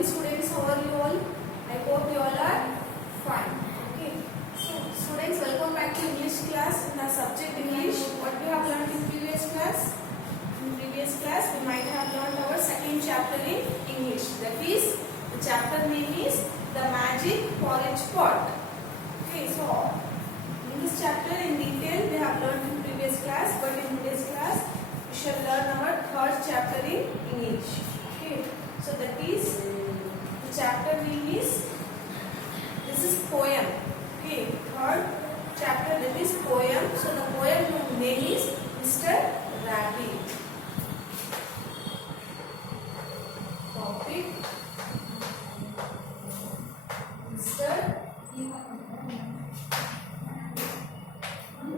morning students, how are you all? I hope you all are fine. Okay. So students, welcome back to English class in the subject English. What we have learned in previous class? In previous class we might have learned our second chapter in English. That is, the chapter name is The Magic Porridge Pot. Okay, so in this chapter in detail we have learned in previous class, but in today's class we shall learn our third chapter in English. Okay, so that is, the chapter name is, this is poem. Okay, third chapter, that is poem. So the poem name is Mr. Rabbit. Topic: Mr.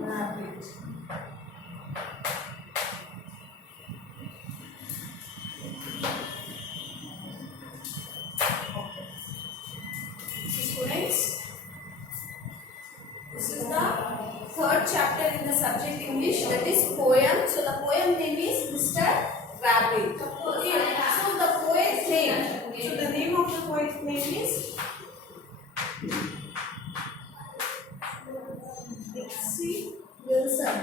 Rabbit. Students, this is the third chapter in the subject English, that is poem. So the poem name is Mr. Rabbit. Okay, so the poet's name. So the name of the poet's name is Dixie Wilson.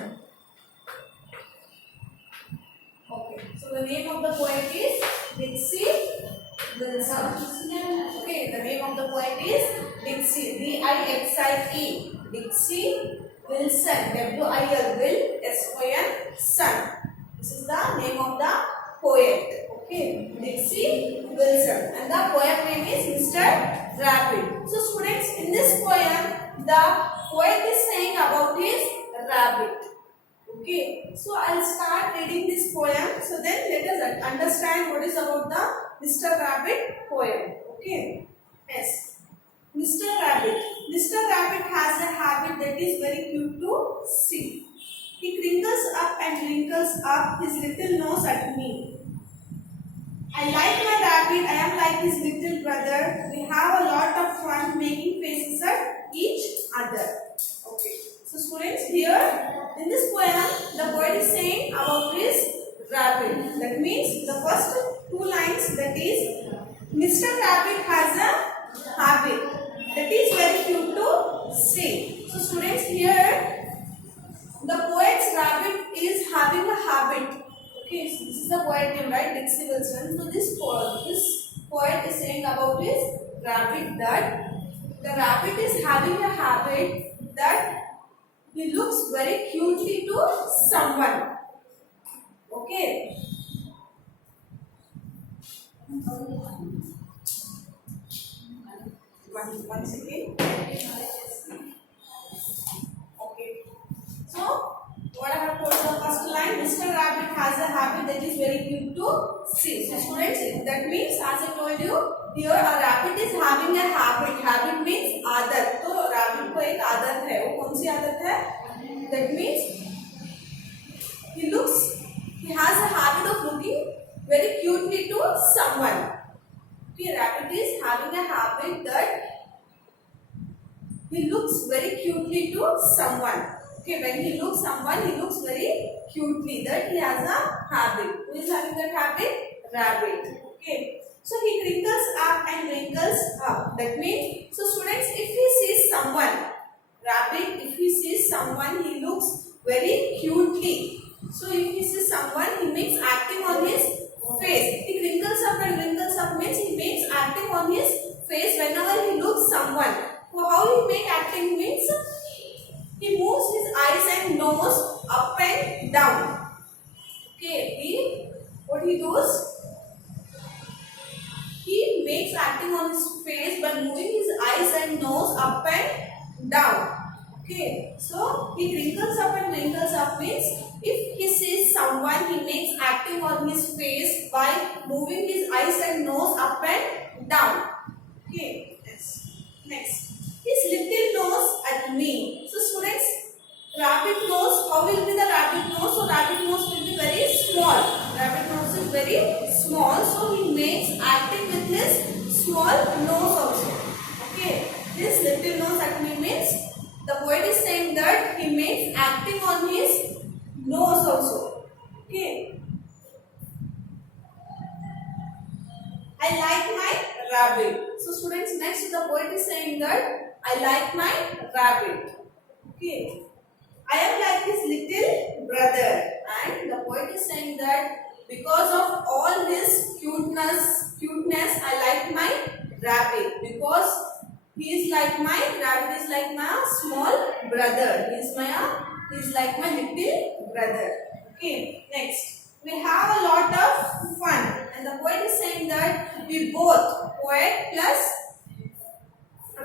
Okay, so the name of the poet is Dixie Wilson. Okay, the name of the poet is Dixie, D-I-X-I-E, Dixie Wilson, W-I-L, Will, S-O-N, Son. This is the name of the poet. Okay, Dixie Wilson, and the poem name is Mr. Rabbit. So students, in this poem, the poet is saying about his rabbit. Okay, so I'll start reading this poem. So then let us understand what is about the Mr. Rabbit poem. Okay, yes. Mr. Rabbit. Mr. Rabbit has a habit that is very cute to see. He crinkles up and wrinkles up his little nose at me. I like my rabbit. I am like his little brother. We have a lot of fun making faces at each other. Okay. So students, here in this poem, the poet is saying about his rabbit. That means the first two lines, that is, Mr. Rabbit has a habit that is very cute to see. So students, here the poet's rabbit is having a habit. Okay, so this is the poet name, right? Dixie Wilson. So this poet is saying about his rabbit that the rabbit is having a habit that he looks very cutely to someone. Okay. One second. Okay. So, what I have told the first line, Mr. Rabbit has a habit that is very cute to see. So, students, that means, as I told you, here a rabbit is having a habit. Habit means आदत. तो rabbit को एक आदत है. वो कौन सी आदत है? That means he has a habit of looking very cutely to someone. Okay, rabbit is having a habit that he looks very cutely to someone. Okay, when he looks someone, he looks very cutely. That he has a habit. Who is having that habit? Rabbit. Okay. So he crinkles up and wrinkles up. That means, so students, if he sees someone, rabbit, if he sees someone, he looks very cutely. So if he sees someone, he makes acting on his face. He crinkles up and wrinkles up means he makes acting on his face whenever he looks someone. So how he make acting means, he moves his eyes and nose up and down. Okay, what he does? He makes acting on his face by moving his eyes and nose up and down. Okay, so he wrinkles up and wrinkles up means if he sees someone, he makes acting on his face by moving his eyes and nose up and down. Okay, yes. Next. His little nose at me. So students, rabbit nose, how will be the rabbit nose? So rabbit nose will be very small. Rabbit nose is very small, so he makes acting with his small nose also. Okay, this little nose at me means the poet is saying that he makes acting on his nose also. Okay. I like my rabbit. So students, next the poet is saying that I like my rabbit. Okay. I am like his little brother, and the poet is saying that because of all his cuteness, I like my rabbit, because he is like my rabbit is like my small brother. He is like my little brother. Okay, next we have a lot of fun, and the poet is saying that we both, poet plus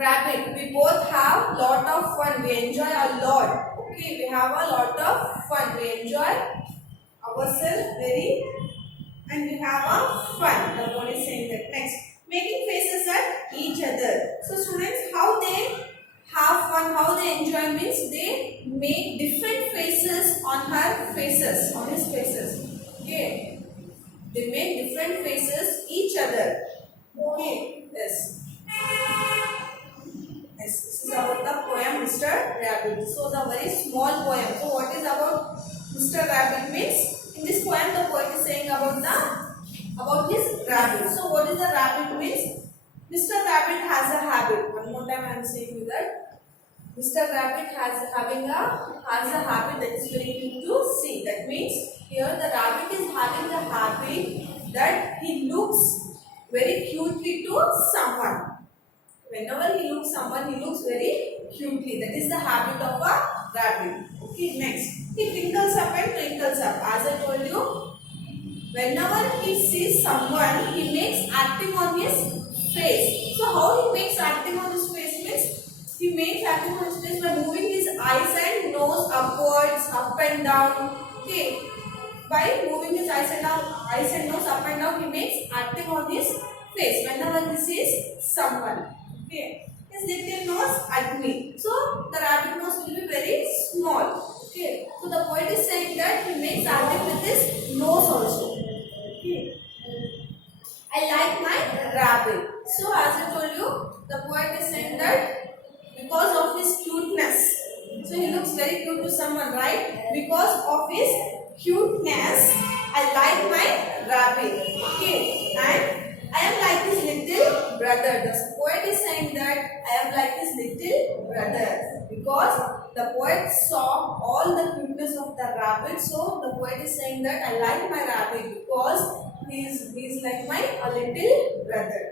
rabbit, we both have lot of fun. We enjoy a lot. Okay, we have a lot of fun. We enjoy ourselves very, and we have a fun. The poet is saying that. Next, making faces at each other. So students, how they have fun, how they enjoy means they make different faces on her faces, on his faces. Okay, they make different faces each other. Okay, yes. Yes, this is about the poem Mr. Rabbit. So the very small poem. So what is about Mr. Rabbit means? In this poem the poet is saying about his rabbit. So what is the rabbit means? Mr. Rabbit has a habit. One more time I am saying you that Mr. Rabbit has a habit that is very cute to see. That means here the rabbit is having the habit that he looks very cutely to someone. Whenever he looks someone, he looks very cutely. That is the habit of a rabbit. Okay, next. He twinkles up and twinkles up. As I told you, whenever he sees someone, he makes acting on his face. So how he makes acting on his face means, he makes acting on his face by moving his eyes and nose upwards, up and down. Okay. By moving his eyes and nose up and down, he makes acting on his face whenever he sees someone. Okay, his little nose at me. So the rabbit nose will be very small. Okay, so the poet is saying that he makes acting with his nose also. Okay, I like my rabbit. So as I told you, the poet is saying that because of his cuteness. So he looks very cute to someone, right? Because of his cuteness, I like my rabbit. Okay, and I am like his little brother. The poet is saying that I am like his little brother because the poet saw all the cuteness of the rabbit. So the poet is saying that I like my rabbit because he is like my little brother.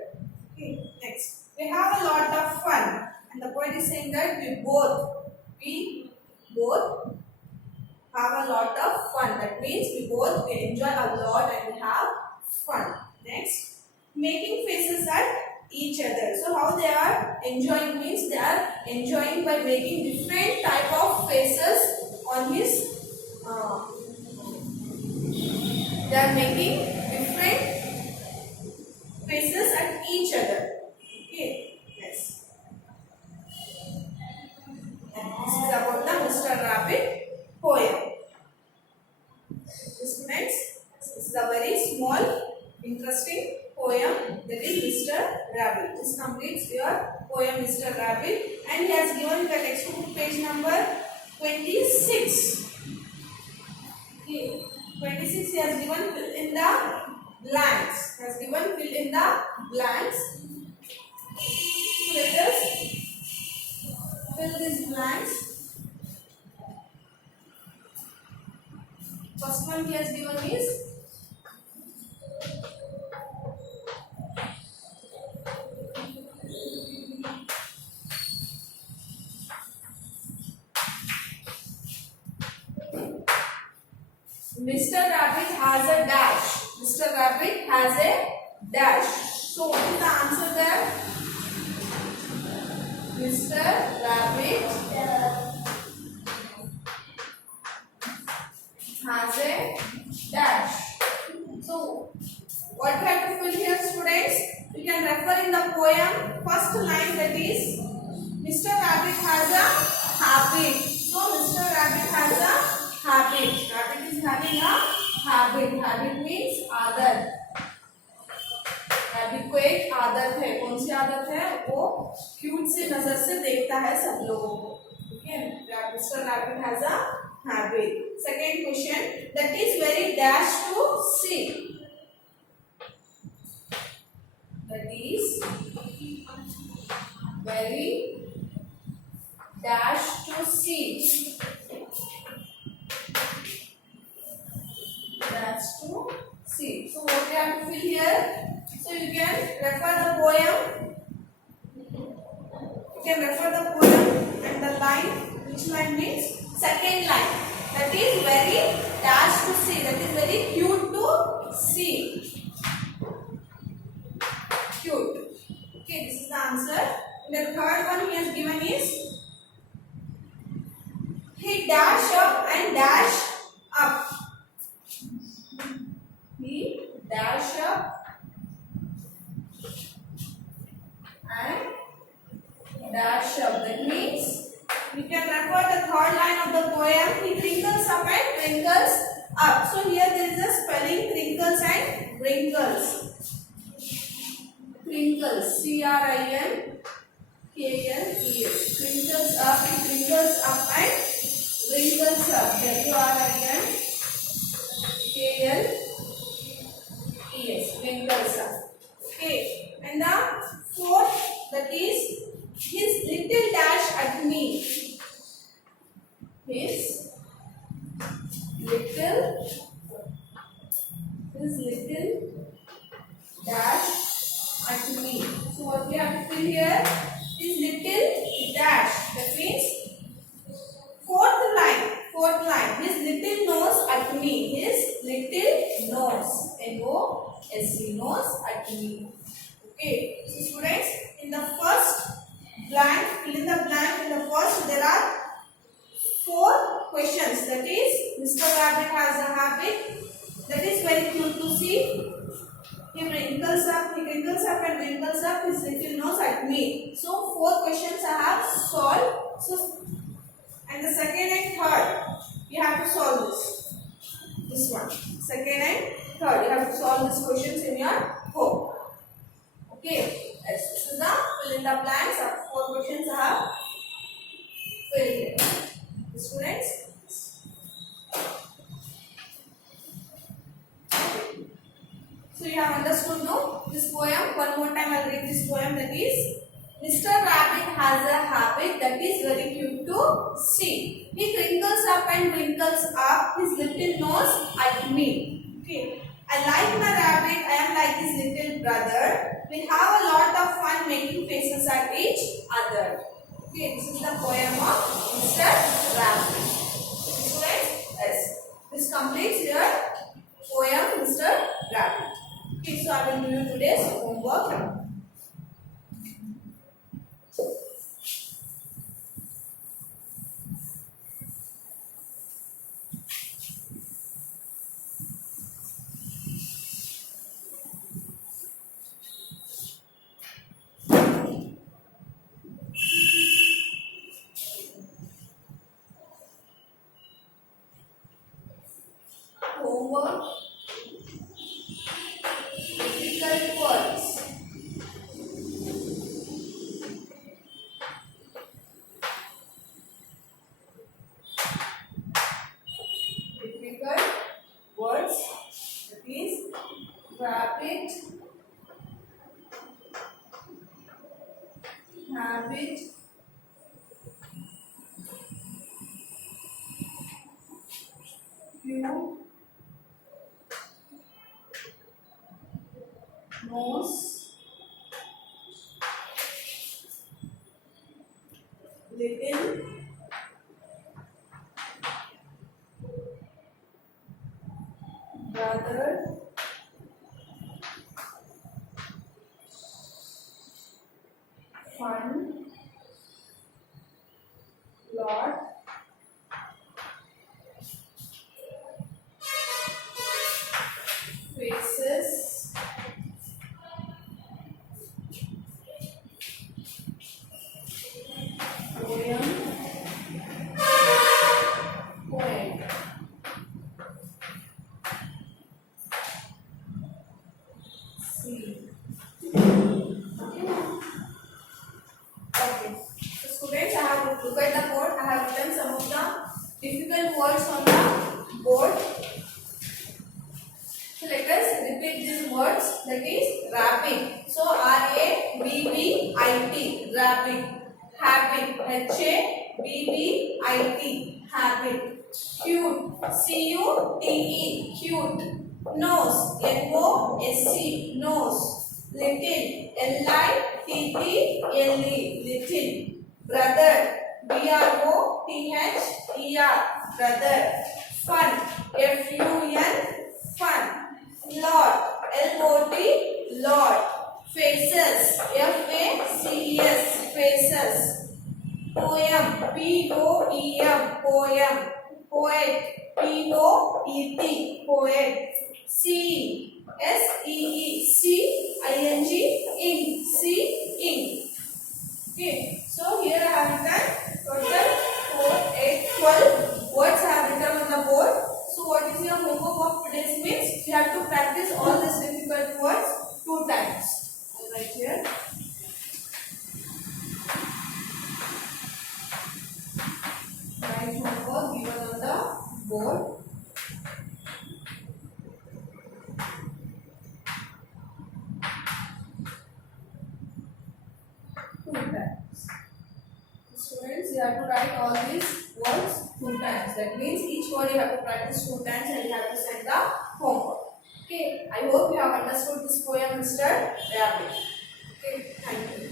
Okay, next we have a lot of fun, and the poet is saying that we both have a lot of fun. That means we enjoy a lot and we have fun. Next. Making faces at each other. So how they are enjoying means they are enjoying by making different type of faces on his they are making different faces at each other. Okay, yes. And this is about the Mr. Rabbit poem. This is a very small interesting poem, that is Mr. Rabbit. This completes your poem Mr. Rabbit, and he has given the textbook page number 26. Okay. 26 he has given fill in the blanks. So let us fill these blanks. First one he has given is Mr. Rabbit has a dash. Mr. Rabbit has a dash. So what is the answer there? Mr. Rabbit has a dash. So what we have to fill here, students? You can refer in the poem first line, that is Mr. Rabbit has a habit. So Mr. Rabbit has a habit. Rabbit is having a habit. Habit means आदत. Rabbit को एक आदत है. कौन सी आदत है? वो cute से नजर से देखता है सब लोगों को. Okay, Mr. Rabbit has a habit. Second question, that is very dash to see. That is very dash to see. Dash to see. So what we have to fill here? So you can refer the poem. You can refer the poem and the line. Which line means? Second line. That is very dash to see. That is very cute to see. Cute. Okay, this is the answer. And the third one he has given is he dash up and dash up. He dash up and dash up. That means we can refer the third line of the poem. He crinkles up and wrinkles up. So here there is a spelling crinkles and wrinkles. Crinkles, C-R-I-N-K-L-E-S. Crinkles up, he crinkles up and wrinkles up. W-R-I-N-K-L-E-S. Wrinkles up. Okay. And the fourth, that is his little dash at me. His little dash at me. So what we have to fill here is little dash. That means fourth line. His little nose at me. His little nose. N-O-S-E. Nose at me. Okay. So students, in the first blank, fill in the blank. In the first there are 4 questions. That is, Mr. Rabbit has a habit. That is very cute to see. He crinkles up and wrinkles up his little nose at me. So 4 questions I have solved. So, and the second and third, you have to solve this. This one. Second and third, you have to solve these questions in your home. Okay. Yes. This is the fill in the blanks. 4 questions I have filled here. Students. So you have understood, no? This poem. One more time I will read this poem. That is, Mr. Rabbit has a habit that is very cute to see. He crinkles up and wrinkles up his little nose at me. Okay. I like my rabbit. I am like his little brother. We have a lot of fun making faces at each other. Okay. This is the poem of Mr. Rabbit. Students, yes. This completes your poem, Mr. Rabbit. Okay, so I will give you today's homework. Homework. Difficult words. Difficult words. That is rabbit, habit, you, nose, little, brother, fun, lot, faces, poem, see. Okay. So students, I have looked at the board. I have written some of the difficult words on the board. So let us repeat these words. That is rabbit. So R-A-B-B-I-T. rabbit. Habit, H-A-B-B-I-T, habit. Cute, C-U-T-E, cute. Nose, N-O-S-E, nose. Little, L-I-T-T-L-E, little. Brother, B-R-O-T-H-E-R, brother. Fun, F-U-N, fun. Lot, L-O-T, lot. Faces, F-A-C-E-S, faces. Poem, P-O-E-M, poem. Poet, P-O-E-T, poet. Sing, S-E-E, C-I-N-G, ing, see, ing. Okay, so here I have written total 4, 8, 12 words I have written on the board. So what is your homework of today's means? You have to practice all these difficult words 2 times. I'll write here. Write homework given on the board. Students, you have to write all these words 2 times. That means each word you have to practice 2 times and you have to send the homework. Okay, I hope you have understood this poem, Mr. Rabbit. Okay, thank you.